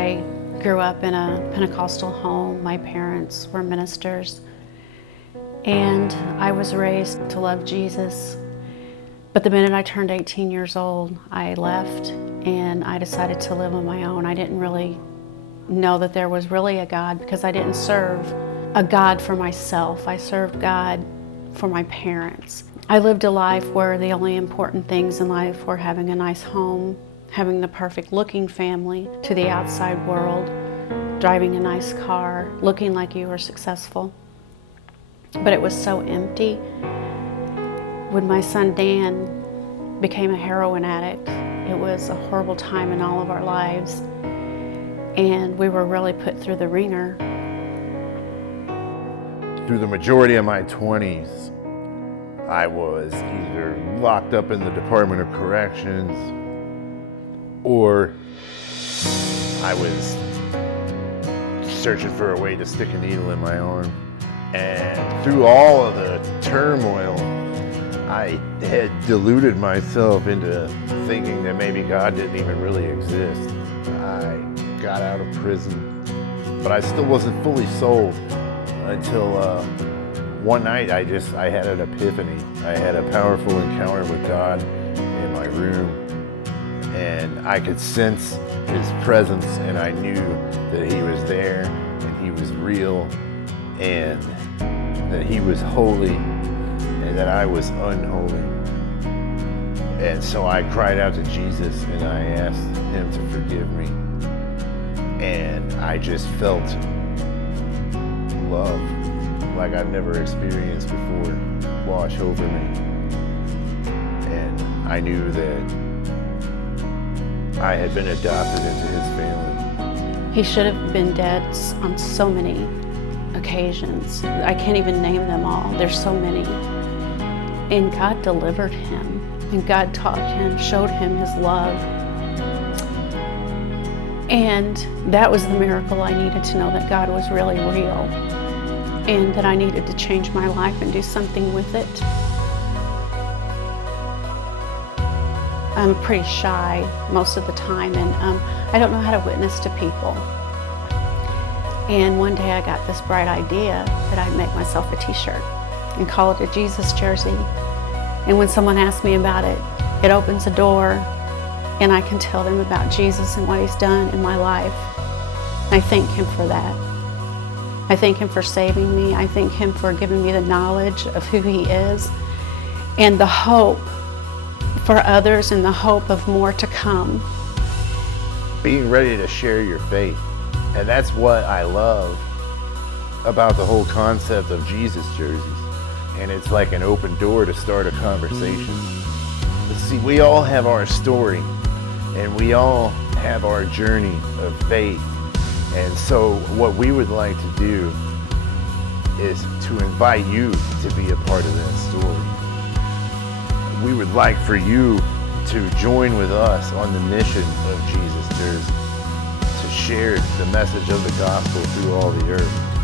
I grew up in a Pentecostal home. My parents were ministers, and I was raised to love Jesus. But the minute I turned 18 years old, I left and I decided to live on my own. I didn't really know that there was really a God because I didn't serve a God for myself. I served God for my parents. I lived a life where the only important things in life were having a nice home, having the perfect looking family to the outside world, driving a nice car, looking like you were successful. But it was so empty. When my son Dan became a heroin addict, it was a horrible time in all of our lives, and we were really put through the ringer. Through the majority of my 20s, I was either locked up in the Department of Corrections or I was searching for a way to stick a needle in my arm. And through all of the turmoil, I had deluded myself into thinking that maybe God didn't even really exist. I got out of prison, but I still wasn't fully sold until one night I had an epiphany. I had a powerful encounter with God in my room, and I could sense His presence, and I knew that He was there, and He was real, and that He was holy, and that I was unholy. And so I cried out to Jesus, and I asked Him to forgive me, and I just felt love like I've never experienced before wash over me. And I knew that I had been adopted into His family. He should have been dead on so many occasions. I can't even name them all. There's so many. And God delivered him, and God taught him, showed him His love. And that was the miracle I needed to know, that God was really real, and that I needed to change my life and do something with it. I'm pretty shy most of the time, and I don't know how to witness to people. And one day I got this bright idea that I'd make myself a t-shirt and call it a Jesus jersey. And when someone asks me about it, it opens a door, and I can tell them about Jesus and what He's done in my life. I thank Him for that. I thank Him for saving me. I thank Him for giving me the knowledge of who He is and the hope for others and the hope of more to come. Being ready to share your faith. And that's what I love about the whole concept of Jesus jerseys. And it's like an open door to start a conversation. But see, we all have our story, and we all have our journey of faith. And so what we would like to do is to invite you to be a part of that story. We would like for you to join with us on the mission of Jesus Jersey, to share the message of the gospel through all the earth.